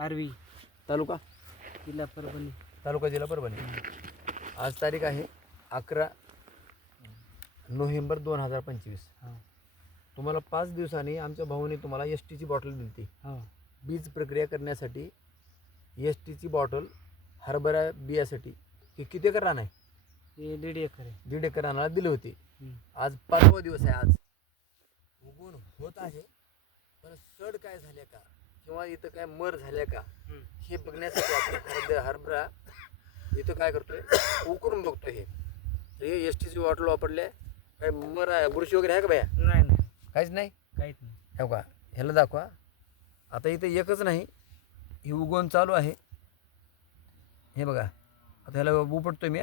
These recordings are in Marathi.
आरवी तालुका जिल्हा परभणी. तालुका जिल्हा परभणी. आज तारीख आहे 11 नोव्हेंबर 2025. हो तुम्हाला 5 दिवसांनी आमच्या भाऊने तुम्हाला एस टीची बॉटल दिली ती हो बीज प्रक्रिया करण्यासाठी. एस टीची बॉटल हरभरा बियासाठी. की किती एकर रान आहे? हे 1.5 एकर आहे. 1.5 एकर रानाला दिली होती. हम्म. आज 5वा दिवस आहे. आज उगवून होत आहे, पण सड काय झाल्या का किंवा इथं काय मर झाल्या का हम्म. हे बघण्यासाठी आपण हरभरा इथं काय करतोय, उकरून बघतोय. हे एस टीची बॉटल वापरले काय मर आहे, बुरशी वगैरे आहे का बाया? नाही नाही काहीच नाही. काहीच नाही. हो का? ह्याला दाखवा. आता इथं एकच नाही, ही उगवण चालू आहे. हे बघा, आता ह्याला उपटतोय मी.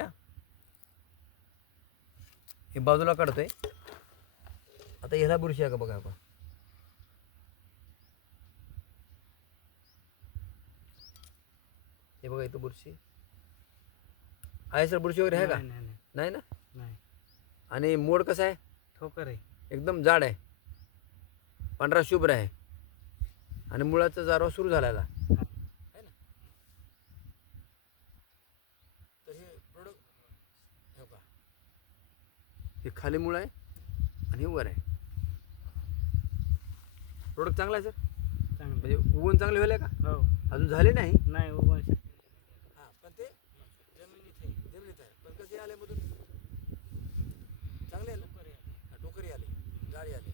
हे बाजूला काढतोय. आता ह्याला बुरशी आहे का बघा आपण. हे बघा इथं बुरशी आहे. सर बुरशी वगैरे आहे का? नाही नाही नाही नाही ना. नाही. आणि मोड कसं आहे? ठोकर आहे. एकदम जाड आहे, पांढरा शुभ्र आहे, आणि मुळाचा जारवा सुरू झालेला आहे ना. तर हे प्रोडक्ट हे का, हे खाली मुळ आहे आणि हे वर आहे. प्रोडक्ट चांगला आहे सर. चांगलं म्हणजे उगवण चांगले व्हायला का? हो. अजून झाले नाही. नाही उगवण शक्य नाही. हां, पण ते जमिनीत आहे. जमिनीत आहे. पण कसे आले मधून चांगले आले, टोकरी आली, जाळी आली.